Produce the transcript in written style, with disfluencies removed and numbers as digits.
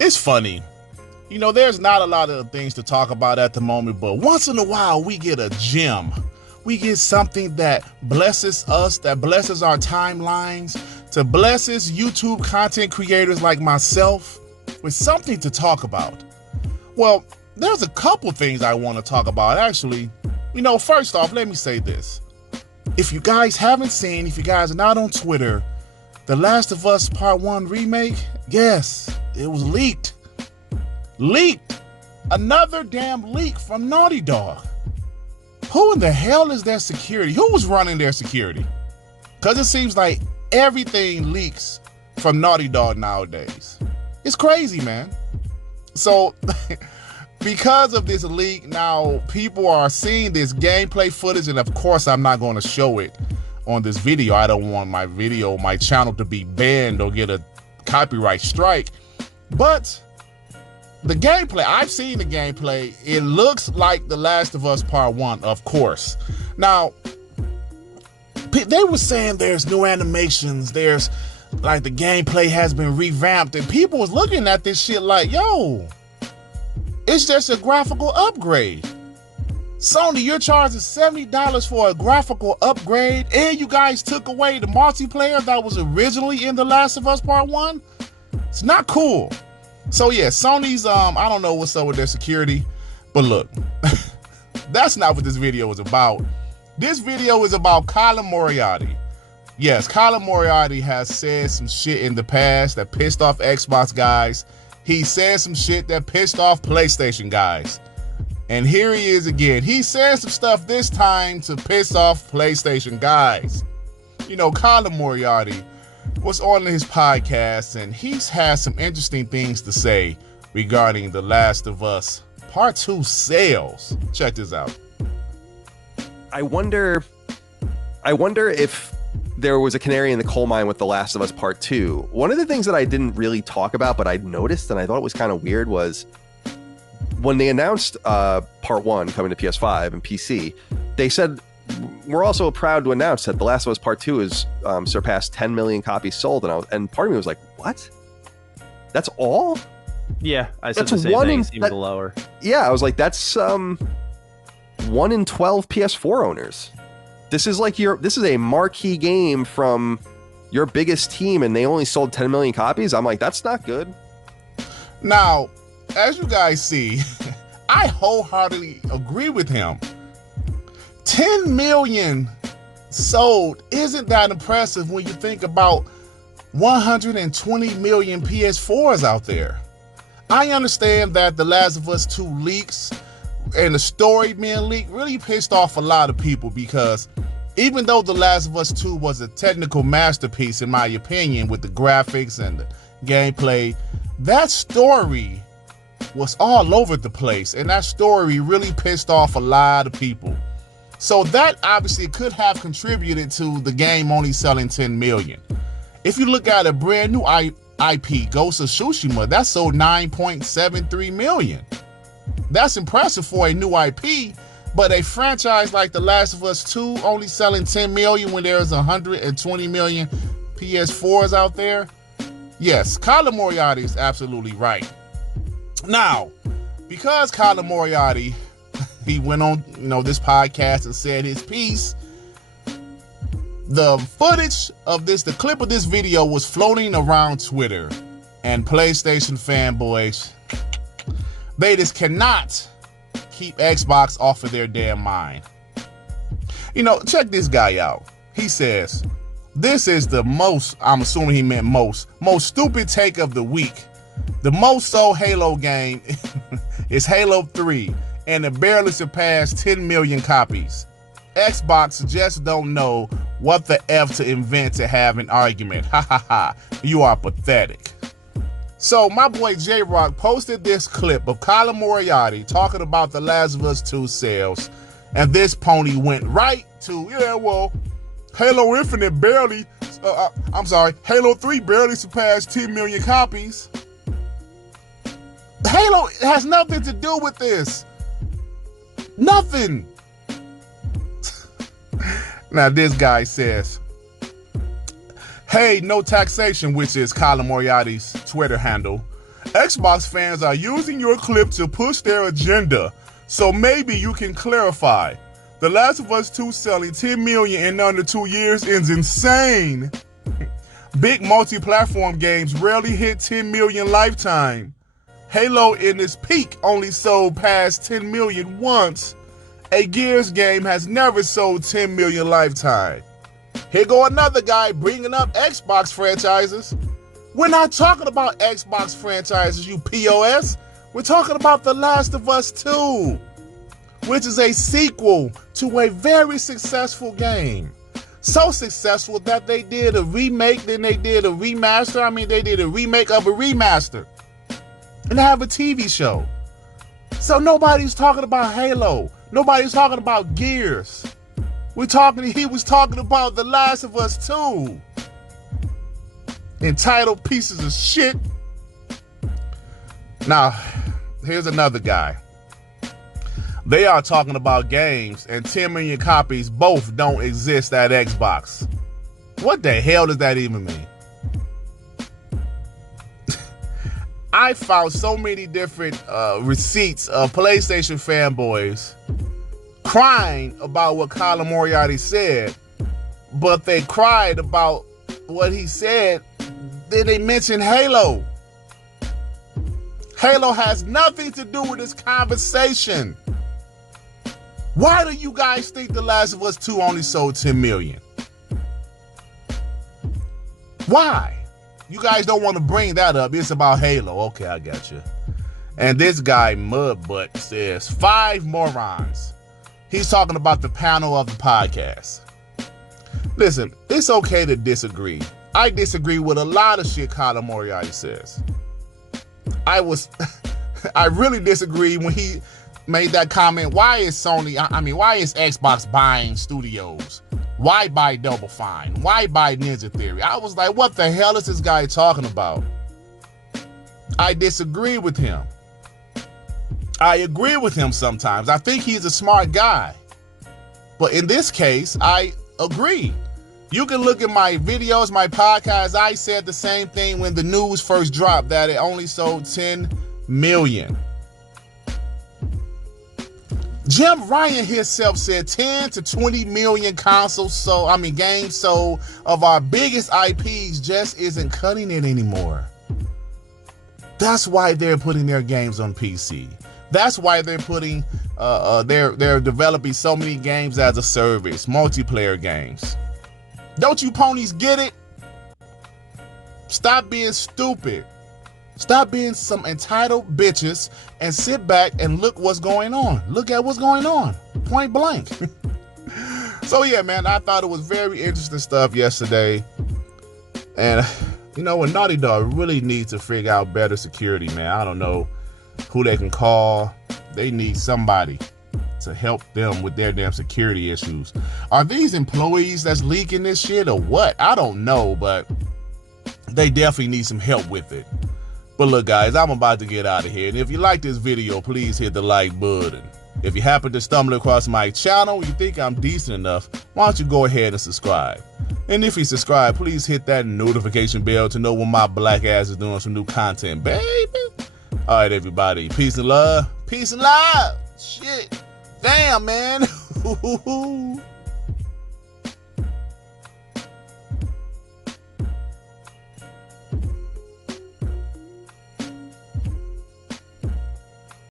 It's funny. You know, there's not a lot of things to talk about at the moment, but once in a while we get a gem. We get something that blesses us, that blesses our timelines, to blesses YouTube content creators like myself with something to talk about. Well, there's a couple things I want to talk about, actually. You know, first off, let me say this. If you guys haven't seen, if you guys are not on Twitter, The Last of Us Part 1 remake, yes, it was leaked. Leaked. Another damn leak from Naughty Dog. Who in the hell is their security? Who was running their security? Because it seems like everything leaks from Naughty Dog nowadays. It's crazy, man. So, because of this leak, now people are seeing this gameplay footage, and of course I'm not going to show it on this video. I don't want my channel to be banned or get a copyright strike. But the gameplay, I've seen the gameplay. It looks like The Last of Us Part 1, of course. Now, they were saying there's new animations, there's like the gameplay has been revamped, and people was looking at this shit like, yo, it's just a graphical upgrade. Sony, you're charging $70 for a graphical upgrade, and you guys took away the multiplayer that was originally in The Last of Us Part 1? It's not cool. So yeah, Sony's, I don't know what's up with their security, but look, that's not what this video is about. This video is about Colin Moriarty. Yes, Colin Moriarty has said some shit in the past that pissed off Xbox guys. He said some shit that pissed off PlayStation guys. And here he is again. He said some stuff this time to piss off PlayStation guys. You know, Colin Moriarty was on his podcast, and he's had some interesting things to say regarding The Last of Us Part 2 sales. Check this out. I wonder if there was a canary in the coal mine with The Last of Us Part 2. One of the things that I didn't really talk about, but I noticed and I thought it was kind of weird, was when they announced Part 1 coming to PS5 and PC, they said, we're also proud to announce that The Last of Us Part 2 has surpassed 10 million copies sold. And part of me was like, what? That's all? Yeah, I said the same thing. It seemed lower. Yeah, I was like, that's 1 in 12 PS4 owners. This is a marquee game from your biggest team, and they only sold 10 million copies. I'm like, that's not good. Now, as you guys see, I wholeheartedly agree with him. 10 million sold isn't that impressive when you think about 120 million PS4s out there. I understand that The Last of Us 2 leaks and the story being leaked really pissed off a lot of people, because even though The Last of Us 2 was a technical masterpiece, in my opinion, with the graphics and the gameplay, that story was all over the place, and that story really pissed off a lot of people. So that obviously could have contributed to the game only selling 10 million. If you look at a brand new IP, Ghost of Tsushima, that sold 9.73 million. That's impressive for a new IP, but a franchise like The Last of Us 2 only selling 10 million when there's 120 million PS4s out there. Yes, Colin Moriarty is absolutely right. Now, because Colin Moriarty, he went on, this podcast and said his piece, the footage of this, the clip of this video was floating around Twitter, and PlayStation fanboys, they just cannot keep Xbox off of their damn mind. Check this guy out. He says, this is the most, I'm assuming he meant most stupid take of the week. The most sold Halo game is Halo 3, and it barely surpassed 10 million copies. Xbox just don't know what the F to invent to have an argument. Ha ha ha. You are pathetic. So my boy J-Rock posted this clip of Colin Moriarty talking about The Last of Us 2 sales, and this pony went right to, Halo Infinite Halo 3 barely surpassed 10 million copies. Halo has nothing to do with this. Nothing. Now this guy says, hey, no taxation, which is Colin Moriarty's Twitter handle. Xbox fans are using your clip to push their agenda, so maybe you can clarify. The Last of Us 2 selling 10 million in under 2 years is insane. Big multi-platform games rarely hit 10 million lifetime. Halo in its peak only sold past 10 million once. A Gears game has never sold 10 million lifetime. Here go another guy bringing up Xbox franchises. We're not talking about Xbox franchises, you POS. We're talking about The Last of Us 2, which is a sequel to a very successful game. So successful that they did a remake, then they did a remaster. I mean, they did a remake of a remaster. And they have a TV show. So nobody's talking about Halo. Nobody's talking about Gears. He was talking about The Last of Us 2. Entitled pieces of shit. Now, here's another guy. They are talking about games and 10 million copies both don't exist at Xbox. What the hell does that even mean? I found so many different receipts of PlayStation fanboys crying about what Colin Moriarty said, but they cried about what he said. Then they mentioned Halo. Halo has nothing to do with this conversation. Why do you guys think The Last of Us 2 only sold 10 million? Why? You guys don't want to bring that up. It's about Halo. Okay, I got you. And this guy, Mudbutt, says 5 morons. He's talking about the panel of the podcast. Listen, it's okay to disagree. I disagree with a lot of shit Colin Moriarty says. I really disagree when he made that comment. Why is Xbox buying studios? Why buy Double Fine? Why buy Ninja Theory? I was like, what the hell is this guy talking about? I disagree with him. I agree with him sometimes. I think he's a smart guy. But in this case, I agree. You can look at my videos, my podcasts. I said the same thing when the news first dropped, that it only sold 10 million. Jim Ryan himself said 10 to 20 million games sold of our biggest IPs just isn't cutting it anymore. That's why they're putting their games on PC. That's why they're putting, they're developing so many games as a service, multiplayer games. Don't you ponies get it? Stop being stupid. Stop being some entitled bitches and sit back and look what's going on. Look at what's going on. Point blank. So yeah, man, I thought it was very interesting stuff yesterday. And you know what, Naughty Dog really needs to figure out better security, man. I don't know who they can call. They need somebody to help them with their damn security issues. Are these employees that's leaking this shit or what? I don't know, but they definitely need some help with it. But look, guys, I'm about to get out of here. And if you like this video, please hit the like button. If you happen to stumble across my channel, you think I'm decent enough, why don't you go ahead and subscribe? And if you subscribe, please hit that notification bell to know when my black ass is doing some new content, baby. All right, everybody. Peace and love. Peace and love. Shit. Damn, man.